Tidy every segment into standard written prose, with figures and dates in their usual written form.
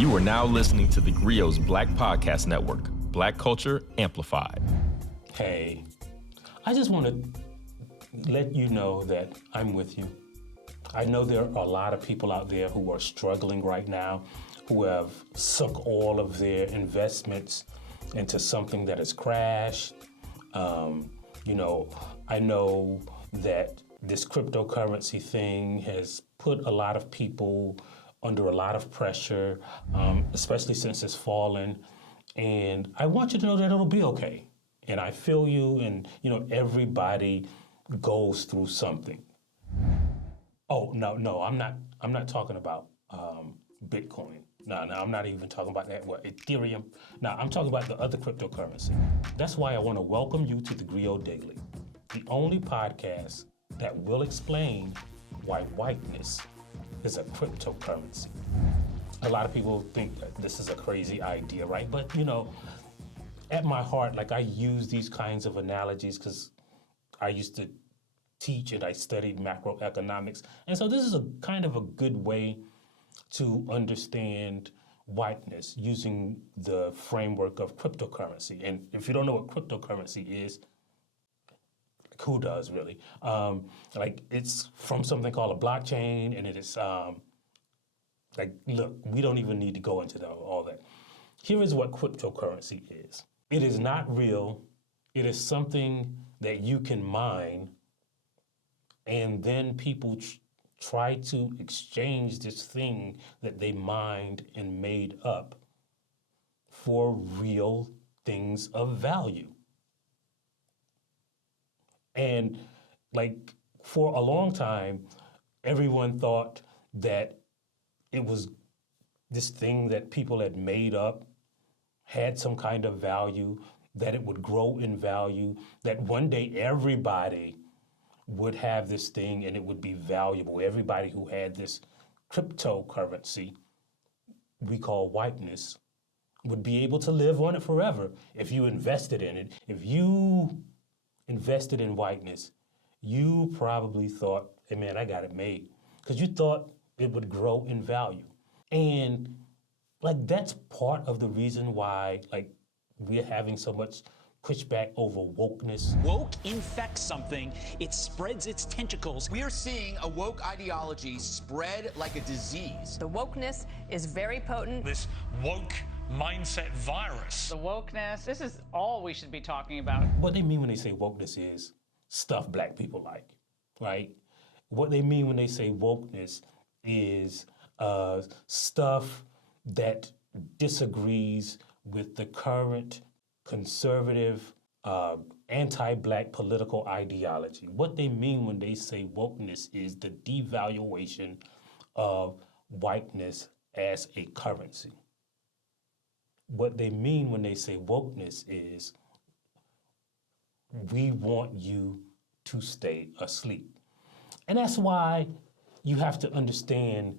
You are now listening to theGrio's Black Podcast Network, Black Culture Amplified. Hey, I just want to let you know that I'm with you. I know there are a lot of people out there who are struggling right now, who have sunk all of their investments into something that has crashed. I know that this cryptocurrency thing has put a lot of people under a lot of pressure, especially since it's fallen. And I want you to know that it'll be okay. And I feel you, and everybody goes through something. Oh, no, I'm not talking about Bitcoin. No, I'm not even talking about that. What, Ethereum? No, I'm talking about the other cryptocurrency. That's why I want to welcome you to theGrio Daily, the only podcast that will explain why whiteness is a cryptocurrency. A lot of people think that this is a crazy idea, right? But at my heart, I use these kinds of analogies because I used to teach and I studied macroeconomics. And so this is a kind of a good way to understand whiteness using the framework of cryptocurrency. And if you don't know what cryptocurrency is, who does really? It's from something called a blockchain, and it is look, we don't even need to go into all that. Here is what cryptocurrency is. It is not real. It is something that you can mine, and then people try to exchange this thing that they mined and made up for real things of value. And for a long time, everyone thought that it was this thing that people had made up, had some kind of value, that it would grow in value, that one day everybody would have this thing and it would be valuable. Everybody who had this cryptocurrency we call whiteness would be able to live on it forever if you invested in it. If you invested in whiteness, you probably thought, hey man, I got it made. Because you thought it would grow in value. And that's part of the reason why we're having so much pushback over wokeness. Woke infects something, it spreads its tentacles. We are seeing a woke ideology spread like a disease. The wokeness is very potent. This woke mindset virus. The wokeness, this is all we should be talking about. What they mean when they say wokeness is stuff black people like, right? What they mean when they say wokeness is stuff that disagrees with the current conservative, anti-black political ideology. What they mean when they say wokeness is the devaluation of whiteness as a currency. What they mean when they say wokeness is we want you to stay asleep. And that's why you have to understand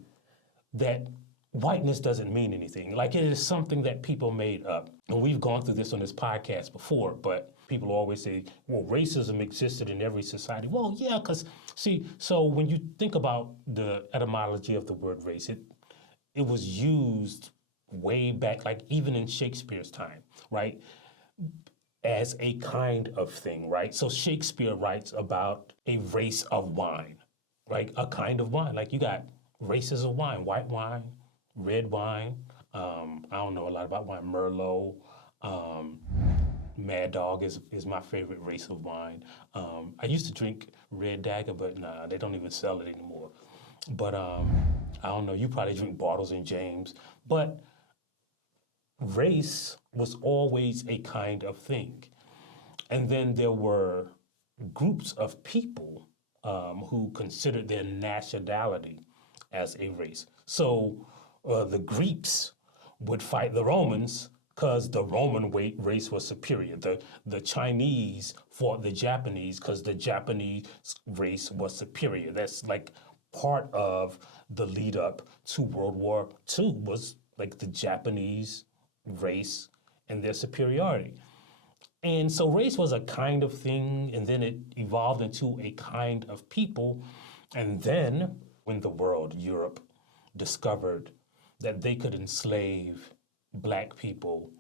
that whiteness doesn't mean anything. It is something that people made up. And we've gone through this on this podcast before, but people always say, well, racism existed in every society. Well, yeah, because so when you think about the etymology of the word race, it was used way back, even in Shakespeare's time, right? As a kind of thing, right? So Shakespeare writes about a race of wine, right? A kind of wine. You got races of wine, white wine, red wine. I don't know a lot about wine. Merlot, Mad Dog is my favorite race of wine. I used to drink Red Dagger, but nah, they don't even sell it anymore. But I don't know, you probably drink Bartles and James. But race was always a kind of thing. And then there were groups of people who considered their nationality as a race. So the Greeks would fight the Romans because the Roman race was superior. The Chinese fought the Japanese because the Japanese race was superior. That's part of the lead up to World War II was the Japanese race and their superiority. And so race was a kind of thing, and then it evolved into a kind of people. And then when the world, Europe, discovered that they could enslave black people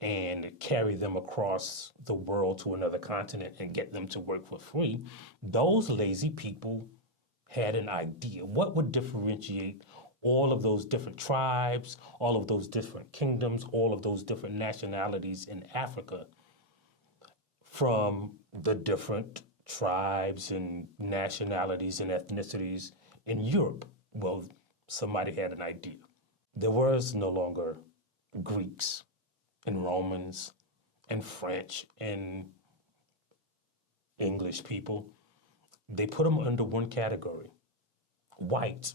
and carry them across the world to another continent and get them to work for free, those lazy people had an idea. What would differentiate all of those different tribes, all of those different kingdoms, all of those different nationalities in Africa from the different tribes and nationalities and ethnicities in Europe? Well, somebody had an idea. There was no longer Greeks and Romans and French and English people. They put them under one category, white.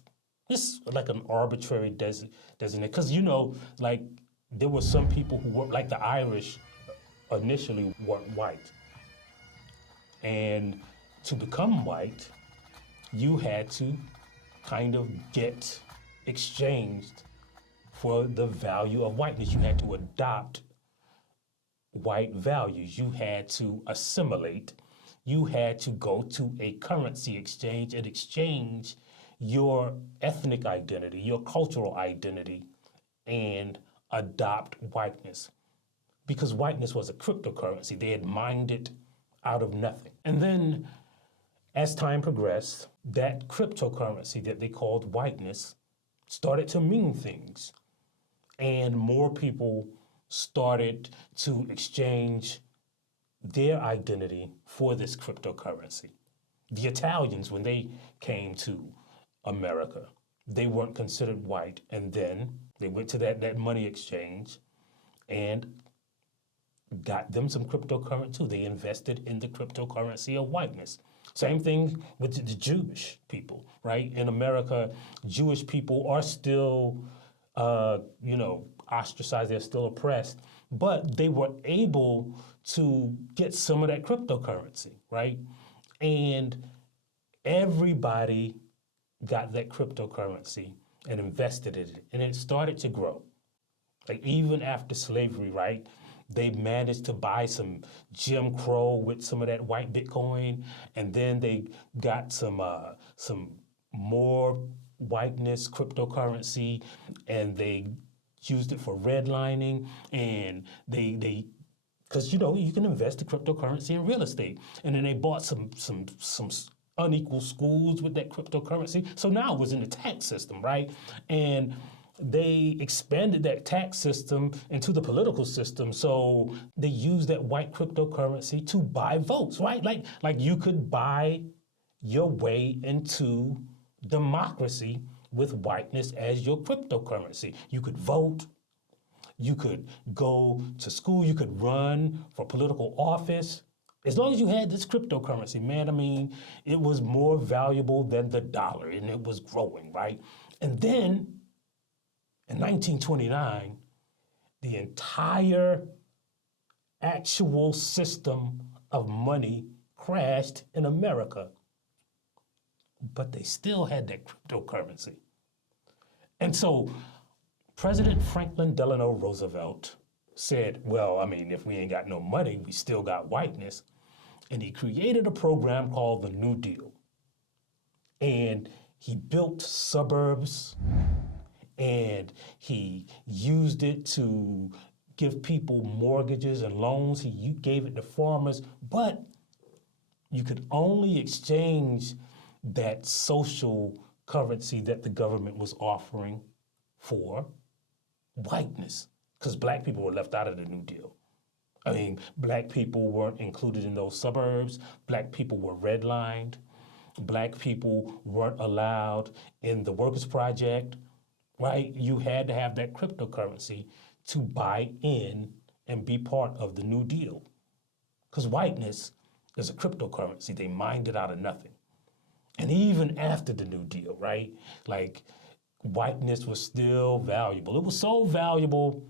It's like an arbitrary designation, because like there were some people who were, like the Irish initially weren't white. And to become white, you had to kind of get exchanged for the value of whiteness. You had to adopt white values. You had to assimilate. You had to go to a currency exchange and exchange your ethnic identity, your cultural identity, and adopt whiteness. Because whiteness was a cryptocurrency. They had mined it out of nothing. And then as time progressed, that cryptocurrency that they called whiteness started to mean things. And more people started to exchange their identity for this cryptocurrency. The Italians, when they came to America, they weren't considered white. And then they went to that money exchange and got them some cryptocurrency too. They invested in the cryptocurrency of whiteness. Same thing with the Jewish people, right? In America, Jewish people are still, ostracized, they're still oppressed, but they were able to get some of that cryptocurrency, right? And everybody got that cryptocurrency and invested in it, and it started to grow. Like even after slavery, right? They managed to buy some Jim Crow with some of that white Bitcoin, and then they got some more whiteness cryptocurrency, and they used it for redlining, and they because you can invest in cryptocurrency in real estate, and then they bought some unequal schools with that cryptocurrency. So now it was in the tax system, right? And they expanded that tax system into the political system. So they used that white cryptocurrency to buy votes, right? Like you could buy your way into democracy with whiteness as your cryptocurrency. You could vote, you could go to school, you could run for political office. As long as you had this cryptocurrency, man, I mean, it was more valuable than the dollar, and it was growing, right? And then in 1929, the entire actual system of money crashed in America, but they still had that cryptocurrency. And so President Franklin Delano Roosevelt said, well, I mean, if we ain't got no money, we still got whiteness. And he created a program called the New Deal. And he built suburbs, and he used it to give people mortgages and loans. He gave it to farmers, but you could only exchange that social currency that the government was offering for whiteness, because black people were left out of the New Deal. I mean, black people weren't included in those suburbs. Black people were redlined. Black people weren't allowed in the Workers' Project, right? You had to have that cryptocurrency to buy in and be part of the New Deal. Because whiteness is a cryptocurrency. They mined it out of nothing. And even after the New Deal, right? Like, whiteness was still valuable. It was so valuable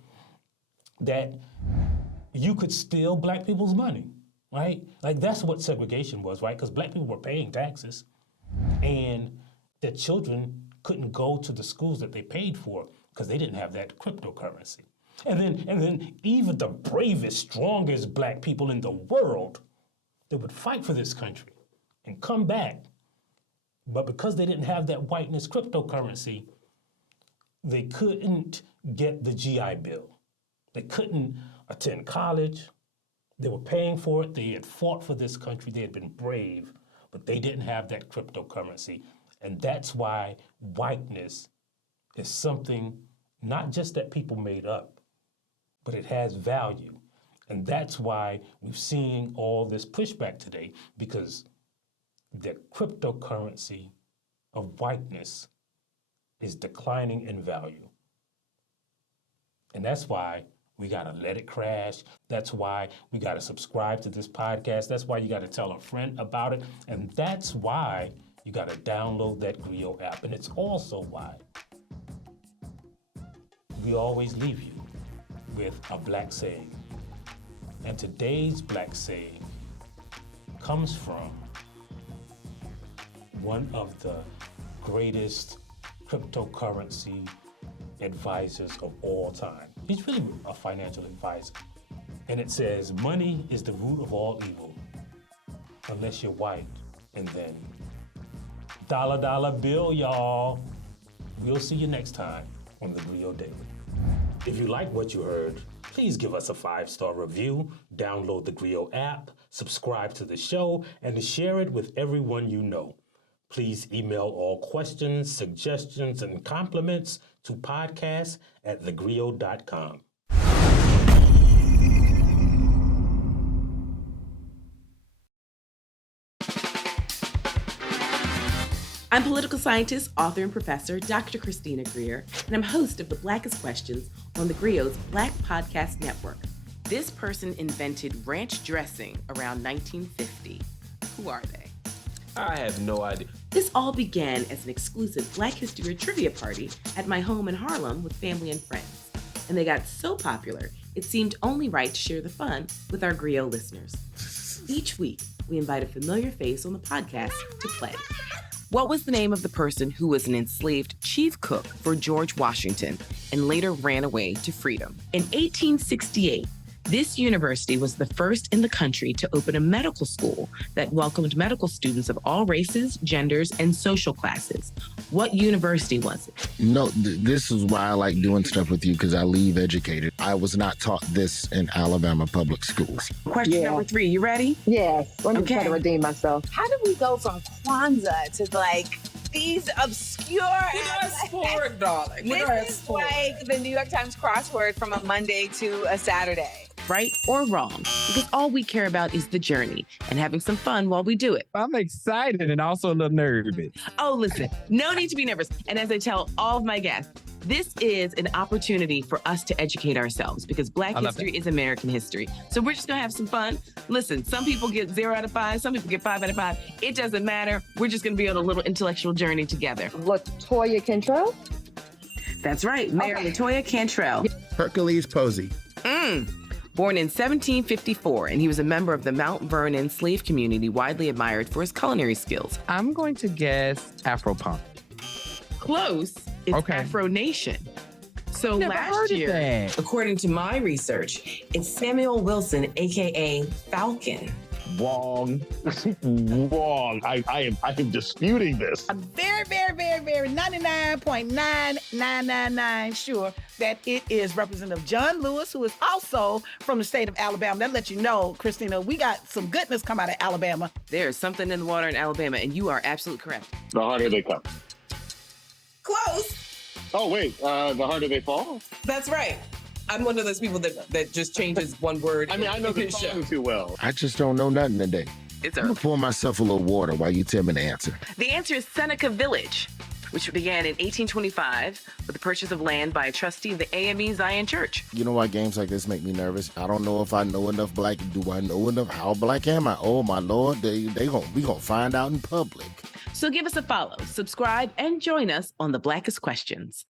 that you could steal black people's money, right? Like, that's what segregation was, right? Because black people were paying taxes, and their children couldn't go to the schools that they paid for because they didn't have that cryptocurrency. And then even the bravest, strongest black people in the world, they would fight for this country and come back. But because they didn't have that whiteness cryptocurrency, they couldn't get the GI Bill. They couldn't attend college. They were paying for it. They had fought for this country. They had been brave, but they didn't have that cryptocurrency. And that's why whiteness is something not just that people made up, but it has value. And that's why we've seen all this pushback today, because the cryptocurrency of whiteness is declining in value. And that's why we got to let it crash. That's why we got to subscribe to this podcast. That's why you got to tell a friend about it. And that's why you got to download that GRIO app. And it's also why we always leave you with a black saying. And today's black saying comes from one of the greatest cryptocurrency advisors of all time. He's really a financial advisor. And it says, money is the root of all evil, unless you're white. And then, dollar, dollar bill, y'all. We'll see you next time on the GRIO Daily. If you like what you heard, please give us a 5-star review, download the GRIO app, subscribe to the show, and share it with everyone you know. Please email all questions, suggestions, and compliments to podcast@thegrio.com. I'm political scientist, author, and professor Dr. Christina Greer, and I'm host of the Blackest Questions on the GRIO's Black Podcast Network. This person invented ranch dressing around 1950. Who are they? I have no idea. This all began as an exclusive Black History trivia party at my home in Harlem with family and friends. And they got so popular, it seemed only right to share the fun with our GRIO listeners. Each week, we invite a familiar face on the podcast to play. What was the name of the person who was an enslaved chief cook for George Washington and later ran away to freedom? In 1868, this university was the first in the country to open a medical school that welcomed medical students of all races, genders, and social classes. What university was it? No, this is why I like doing stuff with you, because I leave educated. I was not taught this in Alabama public schools. Question number 3, you ready? Yes. Let me try Okay. to redeem myself. How did we go from Kwanzaa to like these obscure? sport, darling. This is like the New York Times crossword from a Monday to a Saturday. Right or wrong? Because all we care about is the journey and having some fun while we do it. I'm excited and also a little nervous. Oh, listen, no need to be nervous. And as I tell all of my guests, this is an opportunity for us to educate ourselves, because Black history is American history. So we're just gonna have some fun. Listen, some people get 0 out of 5, some people get 5 out of 5. It doesn't matter. We're just gonna be on a little intellectual journey together. LaToya Cantrell? That's right, Mayor LaToya Cantrell. Hercules Posey. Born in 1754, and he was a member of the Mount Vernon slave community, widely admired for his culinary skills. I'm going to guess Afro-punk. Close. It's Afro Nation. So Never last heard of year, that. according to my research, it's Samuel Wilson, aka Falcon. Wrong. Wrong. I am disputing this. I'm very 99.9999 sure that it is Representative John Lewis, who is also from the state of Alabama. That lets you know, Christina, we got some goodness come out of Alabama. There's something in the water in Alabama, and you are absolutely correct. The harder they come. Close. Oh, wait. The harder they fall? That's right. I'm one of those people that just changes one word. I mean, I know the song too well. I just don't know nothing today. It's I'm going to pour myself a little water while you tell me the answer. The answer is Seneca Village, which began in 1825 with the purchase of land by a trustee of the AME Zion Church. You know why games like this make me nervous? I don't know if I know enough black. Do I know enough? How black am I? Oh, my Lord. We gonna find out in public. So give us a follow, subscribe, and join us on the Blackest Questions.